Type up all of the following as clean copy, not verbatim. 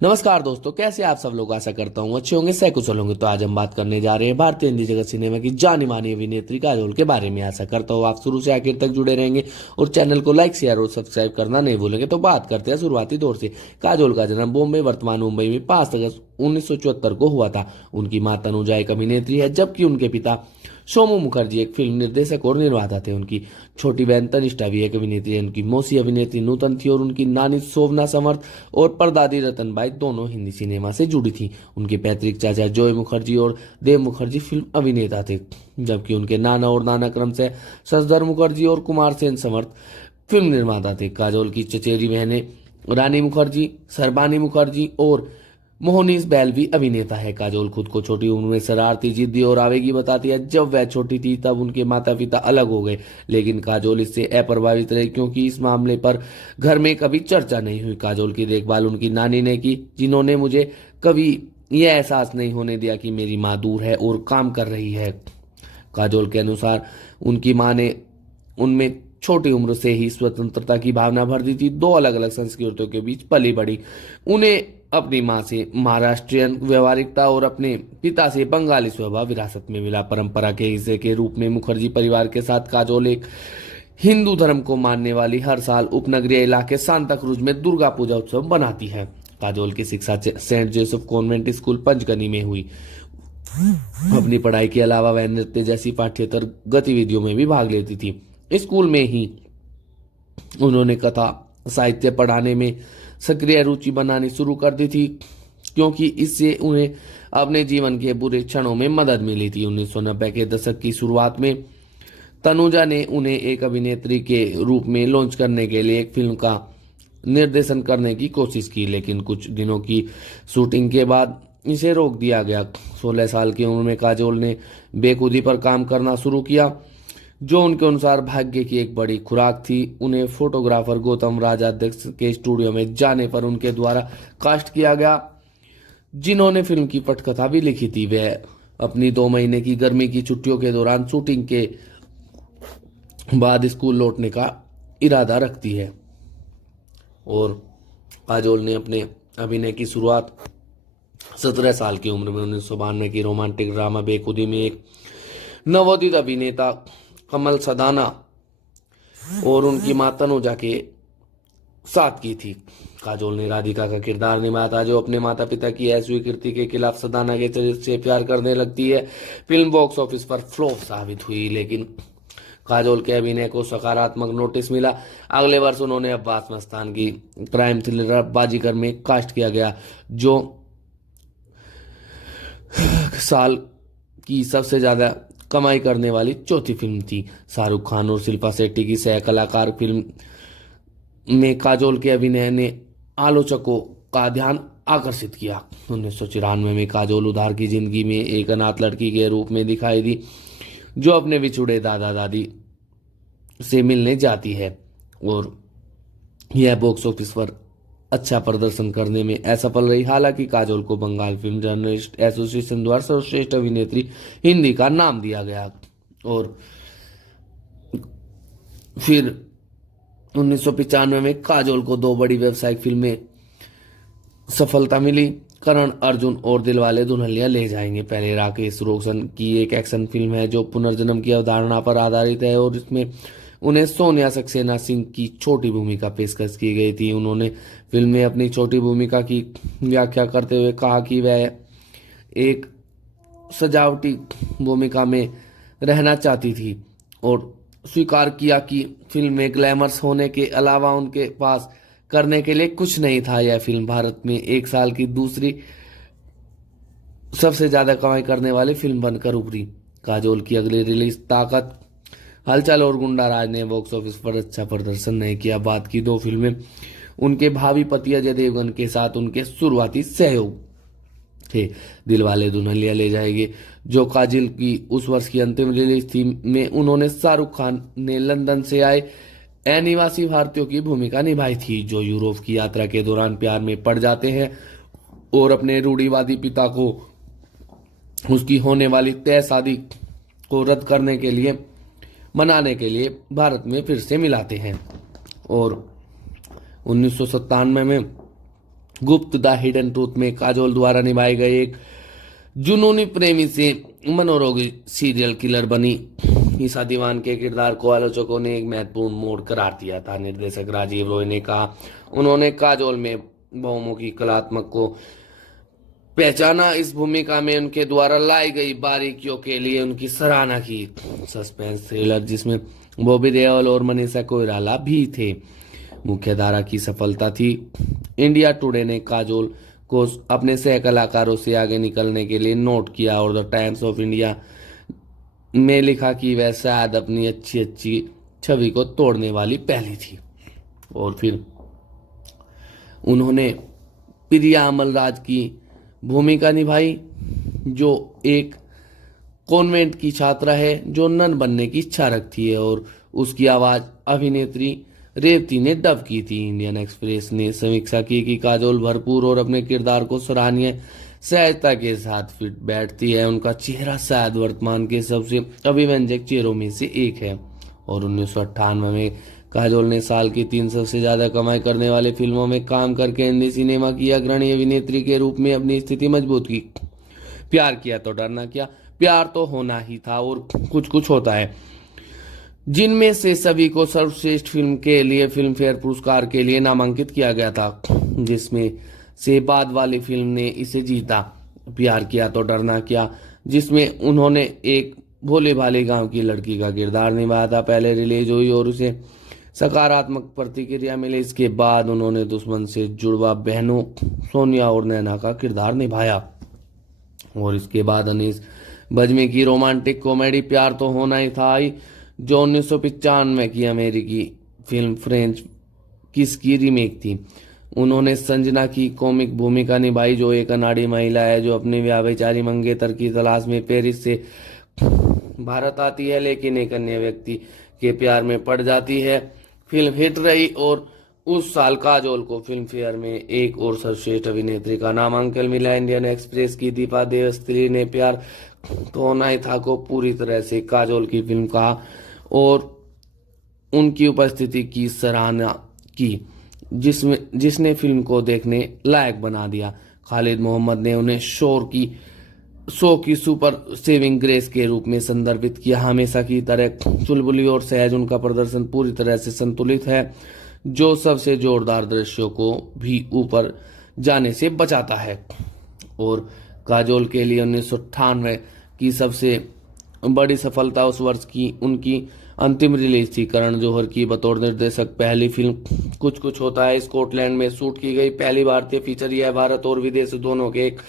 नमस्कार दोस्तों, कैसे आप सब लोग। आशा करता हूँ अच्छे होंगे, सकुशल होंगे। तो आज हम बात करने जा रहे हैं भारतीय हिंदी जगत सिनेमा की जानी मानी अभिनेत्री काजोल के बारे में। आशा करता हूँ आप शुरू से आखिर तक जुड़े रहेंगे और चैनल को लाइक शेयर और सब्सक्राइब करना नहीं भूलेंगे। तो बात करते हैं शुरुआती दौर से। काजोल का जन्म बॉम्बे वर्तमान मुंबई में 5 अगस्त 1974 को हुआ था। उनकी मां तनुजा एक अभिनेत्री है, जबकि उनके पिता सोमू मुखर्जी एक फिल्म निर्देशक और निर्माता थे। उनकी छोटी बहन तनिष्ठा भी एक अभिनेत्री है। उनकी मौसी अभिनेत्री नूतन थी और उनकी नानी शोभना समर्थ और परदादी रतनबाई दोनों हिंदी सिनेमा से जुड़ी थी। उनके पैतृक चाचा जॉय मुखर्जी और देव मुखर्जी फिल्म अभिनेता थे, जबकि उनके नाना और नाना क्रमशः शशधर मुखर्जी और कुमार सेन समर्थ फिल्म निर्माता थे। काजोल की चचेरी बहनें रानी मुखर्जी, सरबानी मुखर्जी और मोहनीश बैल भी अभिनेता है। काजोल खुद को छोटी उम्र में शरारती, जिद्दी और आवेगी बताती है। जब वह छोटी थी तब उनके माता पिता अलग हो गए, लेकिन काजोल इससे अप्रभावित रही, क्योंकि इस मामले पर घर में कभी चर्चा नहीं हुई। काजोल की देखभाल उनकी नानी ने की, जिन्होंने मुझे कभी यह एहसास नहीं होने दिया कि मेरी माँ दूर है और काम कर रही है। काजोल के अनुसार उनकी माँ ने उनमें छोटी उम्र से ही स्वतंत्रता की भावना भर दी थी। दो अलग अलग संस्कृतियों के बीच पली बड़ी, उन्हें अपनी मां से महाराष्ट्रियन व्यवहारिकता और अपने पिता से बंगाली स्वभाव विरासत में मिला। परंपरा के हिस्से के रूप में मुखर्जी परिवार के साथ काजोल एक हिंदू धर्म को मानने वाली हर साल उपनगरीय इलाके सांता क्रूज में दुर्गा पूजा उत्सव मनाती है। काजोल की शिक्षा Saint Joseph convent school Panchgani में हुई। अपनी पढ़ाई के अलावा वह नृत्य जैसी पाठ्येतर गतिविधियों में भी भाग लेती थी। स्कूल में ही उन्होंने कथा साहित्य पढ़ाने में सक्रिय रुचि बनानी शुरू कर दी थी, क्योंकि इससे उन्हें अपने जीवन के बुरे क्षणों में मदद मिली थी। 1990 के दशक की शुरुआत में तनुजा ने उन्हें एक अभिनेत्री के रूप में लॉन्च करने के लिए एक फिल्म का निर्देशन करने की कोशिश की, लेकिन कुछ दिनों की शूटिंग के बाद इसे रोक दिया गया। 16 साल की उम्र में काजोल ने बेखुदी पर काम करना शुरू किया, जो उनके अनुसार भाग्य की एक बड़ी खुराक थी। उन्हें फोटोग्राफर गौतम राजाध्यक्ष के स्टूडियो में जाने पर उनके द्वारा कास्ट किया गया, जिन्होंने फिल्म की पटकथा भी लिखी थी। वह अपनी 2 महीने की गर्मी की छुट्टियों के दौरान शूटिंग के बाद स्कूल लौटने का इरादा रखती है। और काजोल ने अपने अभिनय की शुरुआत 17 साल की उम्र में 1992 की रोमांटिक ड्रामा बेखुदी में एक नवोदित अभिनेता कमल सदाना और उनकी मां तनुजा के साथ की थी। काजोल ने राधिका का किरदार निभाया था, जो अपने माता पिता की अस्वीकृति के खिलाफ सदाना के चरित्र से प्यार करने लगती है। फिल्म बॉक्स ऑफिस पर फ्लॉप साबित हुई, लेकिन काजोल के अभिनय को सकारात्मक नोटिस मिला। अगले वर्ष उन्होंने अब्बास मस्तान की क्राइम थ्रिलर बाजीगर में कास्ट किया गया, जो साल की सबसे ज्यादा कमाई करने वाली चौथी फिल्म थी। शाहरुख खान और शिल्पा शेट्टी की सह कलाकार फिल्म में काजोल के अभिनय ने आलोचकों का ध्यान आकर्षित किया। 1994 में काजोल उधार की जिंदगी में एक अनाथ लड़की के रूप में दिखाई दी, जो अपने बिछुड़े दादा दादी से मिलने जाती है, और यह बॉक्स ऑफिस पर अच्छा प्रदर्शन करने में असफल रही। हालांकि काजोल को बंगाल फिल्म जर्नलिस्ट एसोसिएशन द्वारा सर्वश्रेष्ठ अभिनेत्री हिंदी का नाम दिया गया। और फिर 1995 में काजोल को 2 बड़ी व्यावसायिक फिल्में सफलता मिली, करण अर्जुन और दिलवाले दुल्हनिया ले जाएंगे। पहले राकेश रोशन की एक एक्शन फिल्म है, जो पुनर्जन्म की अवधारणा पर आधारित है, और इसमें उन्हें सोनिया सक्सेना सिंह की छोटी भूमिका पेशकश की गई थी। उन्होंने फिल्म में अपनी छोटी भूमिका की व्याख्या करते हुए कहा कि वह एक सजावटी भूमिका में रहना चाहती थी, और स्वीकार किया कि फिल्म में ग्लैमर्स होने के अलावा उनके पास करने के लिए कुछ नहीं था। यह फिल्म भारत में एक साल की दूसरी सबसे ज्यादा कमाई करने वाली फिल्म बनकर उभरी। काजोल की अगली रिलीज ताकत, हलचल और गुंडा राज ने बॉक्स ऑफिस पर अच्छा प्रदर्शन नहीं किया। बाद की 2 फिल्में उनके भावी पति अजय देवगन के साथ उनके शुरुआती सहयोग थे। दिलवाले दुल्हनिया ले जाएंगे, जो काजोल की उस वर्ष की अंतिम रिलीज थी, में उन्होंने शाहरुख खान ने लंदन से आए अनिवासी भारतीयों की भूमिका निभाई थी, जो यूरोप की यात्रा के दौरान प्यार में पड़ जाते हैं और अपने रूढ़िवादी पिता को उसकी होने वाली तय शादी को रद्द करने के लिए मनाने के लिए भारत में फिर से मिलाते हैं। और 1997 में गुप्त द हिडन ट्रूथ में काजोल द्वारा निभाए गए एक जुनूनी प्रेमी से मनोरोगी सीरियल किलर बनी ईशा दीवान के किरदार को आलोचकों ने एक महत्वपूर्ण मोड़ करार दिया था। निर्देशक राजीव रॉय ने कहा उन्होंने काजोल में बहुमुखी कलात्मक को पहचाना। इस भूमिका में उनके द्वारा लाई गई बारीकियों के लिए उनकी सराहना की। सस्पेंस थ्रिलर जिसमें बॉबी देओल और मनीषा कोइराला भी थे मुख्य धारा की सफलता थी। इंडिया टुडे ने काजोल को अपने सह कलाकारों से आगे निकलने के लिए नोट किया और द टाइम्स ऑफ इंडिया में लिखा कि वह शायद अपनी अच्छी छवि को तोड़ने वाली पहली थी। और फिर उन्होंने प्रिया अमलराज की भूमिका निभाई जो एक कॉन्वेंट की छात्रा है जो नन बनने की इच्छा रखती है और उसकी आवाज अभिनेत्री रेवती ने डब की थी। इंडियन एक्सप्रेस ने समीक्षा की कि काजोल भरपूर और अपने किरदार को सराहनीय सहजता के साथ फिट बैठती है। उनका चेहरा शायद वर्तमान के सबसे अभिव्यंजक चेहरों में से एक है और 1998 में काजोल ने साल की 300 से ज्यादा कमाई करने वाले फिल्मों में काम करके हिंदी सिनेमा की अग्रणी अभिनेत्री के रूप में अपनी स्थिति मजबूत की। प्यार किया तो डरना क्या, प्यार तो होना ही था और कुछ कुछ होता है, जिनमें से सभी को सर्वश्रेष्ठ फिल्म के लिए फिल्म फेयर पुरस्कार के लिए नामांकित किया गया था, जिसमें से बाद वाली फिल्म ने इसे जीता। प्यार किया तो डरना क्या, जिसमें उन्होंने एक भोले भाले गांव की लड़की का किरदार निभाया था, पहले रिलीज हुई और उसे सकारात्मक प्रतिक्रिया मिली। इसके बाद उन्होंने दुश्मन से जुड़वा बहनों सोनिया और नैना का किरदार निभाया और इसके बाद अनीस बजमी की रोमांटिक कॉमेडी प्यार तो होना ही था जो 1995 की अमेरिकी फिल्म फ्रेंच किस की रीमेक थी। उन्होंने संजना की कॉमिक भूमिका निभाई जो एक अनाड़ी महिला है जो अपने व्याभिचारी मंगेतर की तलाश में पेरिस से भारत आती है लेकिन एक अन्य व्यक्ति के प्यार में पड़ जाती है। फिल्म हिट रही और उस साल काजोल को फिल्म फेयर में एक और सर्वश्रेष्ठ अभिनेत्री का नामांकन मिला। इंडियन एक्सप्रेस की दीपा देवस्त्री ने प्यार तो होना ही था को पूरी तरह से काजोल की फिल्म कहा और उनकी उपस्थिति की सराहना की जिसने फिल्म को देखने लायक बना दिया। खालिद मोहम्मद ने उन्हें शो की सुपर सेविंग ग्रेस के रूप में संदर्भित किया। हमेशा की तरह चुलबुली और सहज उनका प्रदर्शन पूरी तरह से संतुलित है जो सबसे जोरदार दृश्यों को भी ऊपर जाने से बचाता है। और काजोल के लिए 1998 की सबसे बड़ी सफलता उस वर्ष की उनकी अंतिम रिलीज थी। करण जौहर की बतौर निर्देशक पहली फिल्म कुछ कुछ होता है स्कॉटलैंड में शूट की गई पहली भारतीय फीचर यह भारत और विदेश दोनों के एक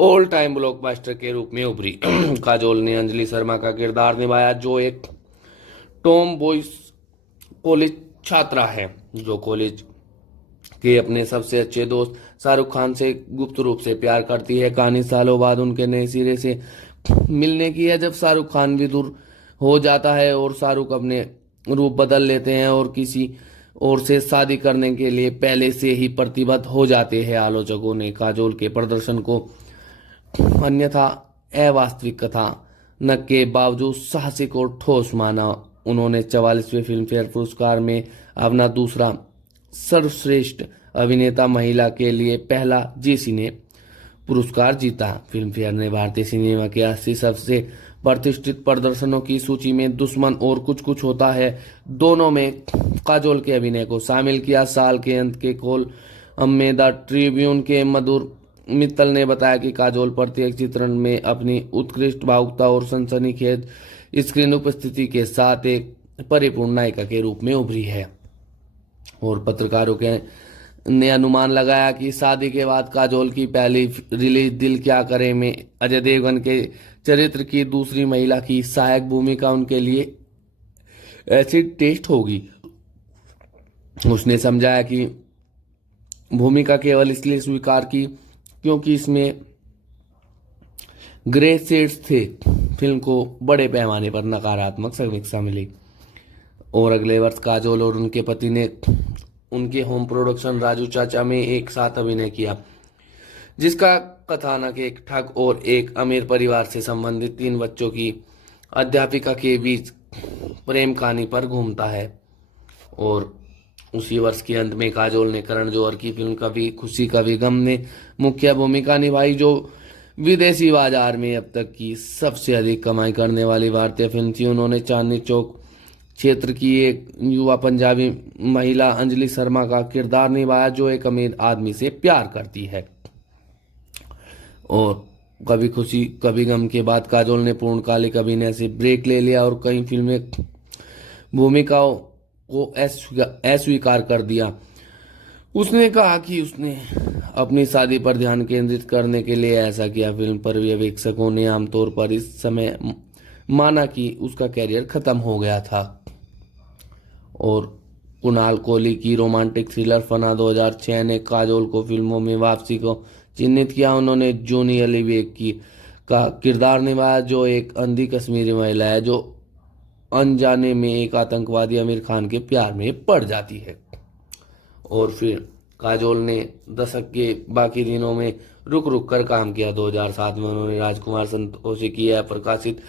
ऑल टाइम ब्लॉकबस्टर के रूप में उभरी। काजोल ने अंजलि शर्मा का किरदार निभाया जो एक टॉम बॉय कॉलेज छात्रा है जो कॉलेज के अपने सबसे अच्छे दोस्त शाहरुख खान से गुप्त रूप से प्यार करती है। कहानी सालों बाद उनके नए सिरे से मिलने की है जब शाहरुख खान भी दूर हो जाता है और शाहरुख अपने रूप बदल लेते हैं और किसी और से शादी करने के लिए पहले से ही प्रतिबद्ध हो जाते हैं। आलोचकों ने काजोल के प्रदर्शन को अन्यथा अवास्तविक कथा न के बावजूद साहसिक और ठोस माना। उन्होंने 44वें फिल्म फेयर पुरस्कार में अपना दूसरा सर्वश्रेष्ठ अभिनेता महिला के लिए पहला जी सिने पुरस्कार जीता। फिल्म फेयर ने भारतीय सिनेमा के 80 सबसे प्रतिष्ठित प्रदर्शनों की सूची में दुश्मन और कुछ कुछ होता है दोनों में काजोल के अभिनय को शामिल किया। साल के अंत के कॉलम में द ट्रिब्यून के मधुर मित्तल ने बताया कि काजोल प्रत्येक चित्रण में अपनी उत्कृष्ट भावुकता और सनसनीखेज स्क्रीन उपस्थिति के साथ एक परिपूर्ण नायिका के रूप में उभरी है। और पत्रकारों के ने अनुमान लगाया कि शादी के बाद काजोल की पहली रिलीज दिल क्या करे में अजय देवगन के चरित्र की दूसरी महिला की सहायक भूमिका उनके लिए एसिड टेस्ट होगी। उसने समझाया कि भूमिका केवल इसलिए स्वीकार की क्योंकि इसमें ग्रे शेड्स थे। फिल्म को बड़े पैमाने पर नकारात्मक समीक्षा मिली और अगले वर्ष काजोल और उनके पति ने उनके होम प्रोडक्शन राजू चाचा में एक साथ अभिनय किया जिसका कथानक एक ठग और एक अमीर परिवार से संबंधित 3 बच्चों की अध्यापिका के बीच प्रेम कहानी पर घूमता है। और उसी वर्ष के अंत में काजोल ने करण जौहर की फिल्म कभी खुशी कभी गम में मुख्य भूमिका निभाई, जो विदेशी बाजार में अब तक की सबसे अधिक कमाई करने वाली भारतीय फिल्म थी। उन्होंने चांदनी चौक क्षेत्र की एक युवा पंजाबी महिला अंजलि शर्मा का किरदार निभाया, जो एक अमीर आदमी से प्यार करती है। और कभी खुशी कभी गम के बाद काजोल ने पूर्णकालिक अभिनय से ब्रेक ले लिया और कई फिल्में भूमिकाओं को अस्वीकार कर दिया। उसने कहा कि उसने अपनी शादी पर ध्यान केंद्रित करने के लिए ऐसा किया। फिल्म पर्यवेक्षकों ने आमतौर पर इस समय माना कि उसका कैरियर खत्म हो गया था। और कुणाल कोहली की रोमांटिक थ्रिलर फना 2006 ने काजोल को फिल्मों में वापसी को चिन्हित किया। उन्होंने जूनी अलीबेग की का किरदार निभाया, जो एक अंधी कश्मीरी महिला है जो अनजाने में एक आतंकवादी आमिर खान के प्यार में पड़ जाती है। और फिर काजोल ने दशक के बाकी दिनों में रुक रुक कर काम किया। 2007 में उन्होंने राजकुमार संतोषी की प्रकाशित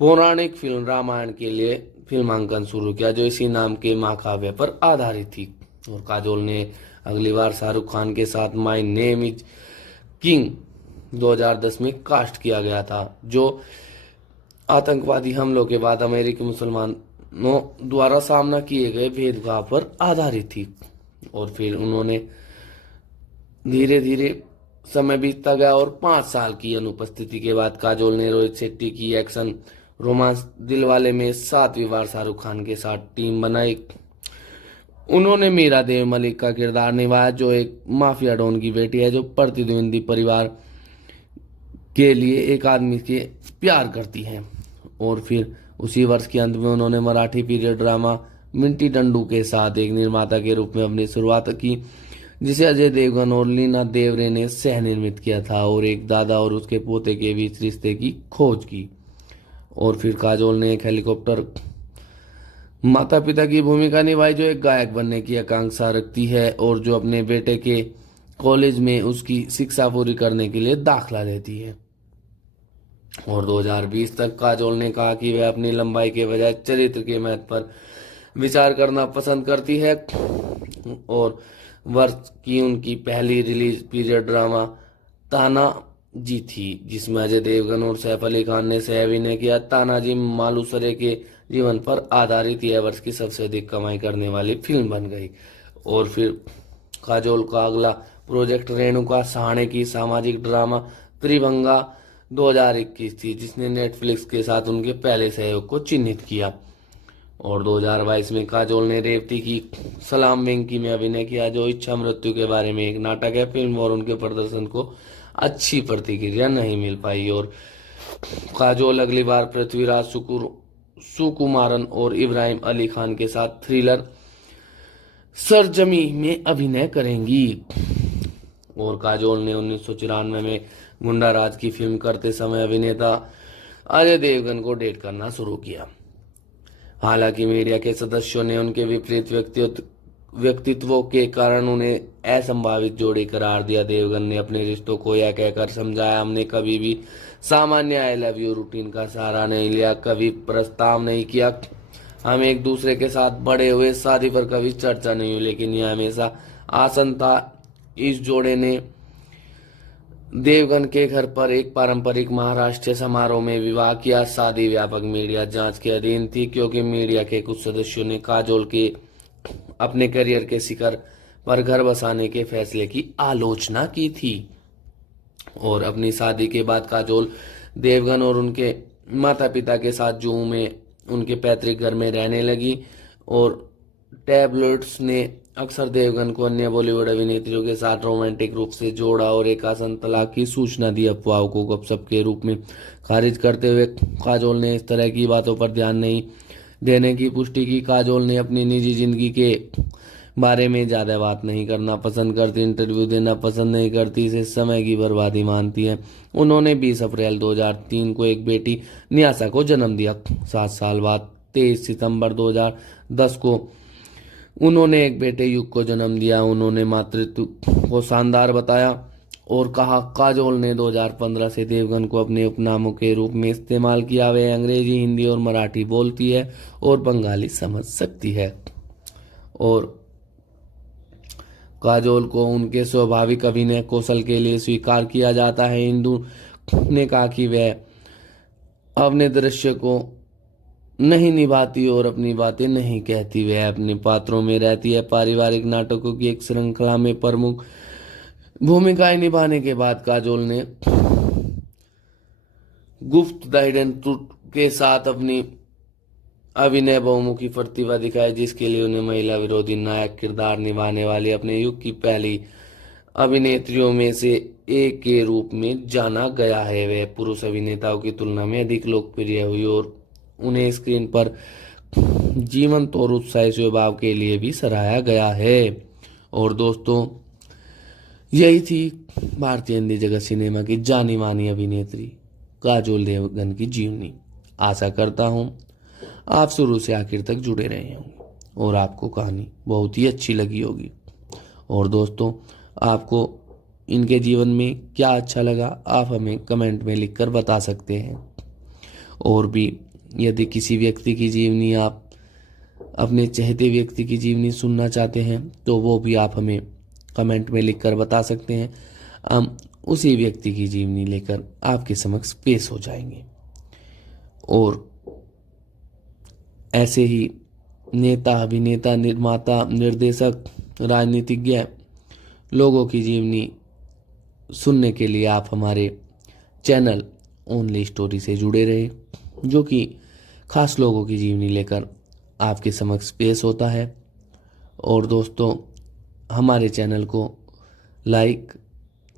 पौराणिक फिल्म रामायण के लिए फिल्मांकन शुरू किया, जो इसी नाम के महाकाव्य पर आधारित थी। और काजोल ने अगली बार शाहरुख खान के साथ माय नेम इज किंग 2010 में कास्ट किया गया था, जो आतंकवादी हमलों के बाद अमेरिकी मुसलमानों द्वारा सामना किए गए भेदभाव पर आधारित थी। और फिर उन्होंने धीरे धीरे समय बीतता गया और 5 साल की अनुपस्थिति के बाद काजोल ने रोहित शेट्टी की एक्शन रोमांस दिलवाले में 7वीं बार शाहरुख खान के साथ टीम बनाई। उन्होंने मीरा देव मलिक का किरदार निभाया, जो एक माफिया डॉन की बेटी है जो प्रतिद्वंदी परिवार के लिए एक आदमी से प्यार करती है। और फिर उसी वर्ष के अंत में उन्होंने Marathi period drama Minty Dandu के साथ एक निर्माता के रूप में अपनी शुरुआत की, जिसे अजय देवगन और लीना देवरे ने सह निर्मित किया था, और एक दादा और उसके पोते के बीच रिश्ते की खोज की। और फिर काजोल ने एक हेलीकॉप्टर माता पिता की भूमिका निभाई, जो एक गायक बनने की आकांक्षा रखती है और जो अपने बेटे के कॉलेज में उसकी शिक्षा पूरी करने के लिए दाखिला लेती है। और 2020 तक काजोल ने कहा कि वह अपनी लंबाई के बजाय चरित्र के महत्व पर विचार करना पसंद करती है। और वर्ष की उनकी पहली रिलीज पीरियड ड्रामा तानाजी थी, जिसमें अजय देवगन और सैफ अली खान ने सह अभिनय किया। तानाजी मालूसरे के जीवन पर आधारित यह वर्ष की सबसे अधिक कमाई करने वाली फिल्म बन गई। और फिर काजोल का अगला प्रोजेक्ट रेणुका सहाणे की सामाजिक ड्रामा त्रिभंगा 2021 थी, जिसने नेटफ्लिक्स के साथ उनके पहले सहयोग को चिन्हित किया। और 2022 में काजोल ने रेवती की सलाम वेंकी में अभिनय किया, जो इच्छा मृत्यु के बारे में एक नाटक है। फिल्म और उनके प्रदर्शन को अच्छी प्रतिक्रिया नहीं मिल पाई। और काजोल अगली बार पृथ्वीराज सुकुमारन और इब्राहिम अली खान के साथ थ्रिलर सरजमी में अभिनय करेंगी। और काजोल ने 1994 में गुंडा राज की फिल्म करते समय अभिनेता अजय देवगन को डेट करना शुरू किया। हालांकि मीडिया के सदस्यों ने उनके विपरीत व्यक्तित्वों के कारण उन्हें असंभावित जोड़ी करार दिया। देवगन ने अपने रिश्तों को यह कहकर समझाया, हमने कभी भी सामान्य आई लव यू रूटीन का सहारा नहीं लिया, कभी प्रस्ताव नहीं किया, हम एक दूसरे के साथ बड़े हुए, शादी पर कभी चर्चा नहीं हुई, लेकिन यह हमेशा आसान था। इस जोड़े ने देवगन के घर पर एक पारंपरिक महाराष्ट्रीय समारोह में विवाह किया। शादी व्यापक मीडिया जांच के अधीन थी, क्योंकि मीडिया के कुछ सदस्यों ने काजोल के अपने करियर के शिखर पर घर बसाने के फैसले की आलोचना की थी। और अपनी शादी के बाद काजोल देवगन और उनके माता पिता के साथ जुहू में उनके पैतृक घर में रहने लगी। और टैबलेट्स ने अक्सर देवगन को अन्य बॉलीवुड अभिनेत्रियों के साथ रोमांटिक रूप से जोड़ा और एक आसन तलाक की सूचना दी। अफवाहों को गपशप के रूप में खारिज करते हुए काजोल ने इस तरह की बातों पर ध्यान नहीं देने की पुष्टि की। काजोल ने अपनी निजी जिंदगी के बारे में ज्यादा बात नहीं करना पसंद करती, इंटरव्यू देना पसंद नहीं करती, इसे समय की बर्बादी मानती है। उन्होंने 20 अप्रैल 2003 को एक बेटी न्यासा को जन्म दिया। 7 साल बाद 23 सितंबर 2010 को उन्होंने एक बेटे युग को जन्म दिया। उन्होंने मातृत्व को शानदार बताया और कहा, काजोल ने 2015 से देवगन को अपने उपनामों के रूप में इस्तेमाल किया। वे अंग्रेजी, हिंदी और मराठी बोलती है और बंगाली समझ सकती है। और काजोल को उनके स्वाभाविक अभिनय कौशल के लिए स्वीकार किया जाता है। इंदु ने कहा कि वह अपने दृश्य को नहीं निभाती और अपनी बातें नहीं कहती, वह अपने पात्रों में रहती है। पारिवारिक नाटकों की एक श्रृंखला में प्रमुख भूमिकाएं निभाने के बाद काजोल ने गुप्त द हिडन ट्रूथ के साथ अपनी अभिनय बहुमुखी प्रतिभा दिखाई, जिसके लिए उन्हें महिला विरोधी नायक किरदार निभाने वाली अपने युग की पहली अभिनेत्रियों में से एक के रूप में जाना गया है। वह पुरुष अभिनेताओं की तुलना में अधिक लोकप्रिय हुई और उन्हें स्क्रीन पर जीवंत और उत्साही स्वभाव के लिए भी सराहा गया है। और दोस्तों, यही थी भारतीय हिंदी जगत सिनेमा की जानी मानी अभिनेत्री काजोल देवगन की जीवनी। आशा करता हूँ आप शुरू से आखिर तक जुड़े रहे होंगे और आपको कहानी बहुत ही अच्छी लगी होगी। और दोस्तों, आपको इनके जीवन में क्या अच्छा लगा आप हमें कमेंट में लिखकर बता सकते हैं। और भी यदि किसी व्यक्ति की जीवनी आप अपने चहेते व्यक्ति की जीवनी सुनना चाहते हैं तो वो भी आप हमें कमेंट में लिखकर बता सकते हैं। हम उसी व्यक्ति की जीवनी लेकर आपके समक्ष पेश हो जाएंगे। और ऐसे ही नेता, अभिनेता, निर्माता, निर्देशक, राजनीतिज्ञ लोगों की जीवनी सुनने के लिए आप हमारे चैनल ओनली स्टोरी से जुड़े रहे, जो कि खास लोगों की जीवनी लेकर आपके समक्ष पेश होता है। और दोस्तों, हमारे चैनल को लाइक,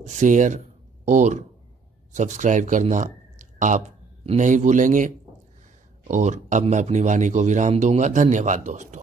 शेयर और सब्सक्राइब करना आप नहीं भूलेंगे। और अब मैं अपनी वाणी को विराम दूंगा। धन्यवाद दोस्तों।